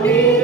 Amen.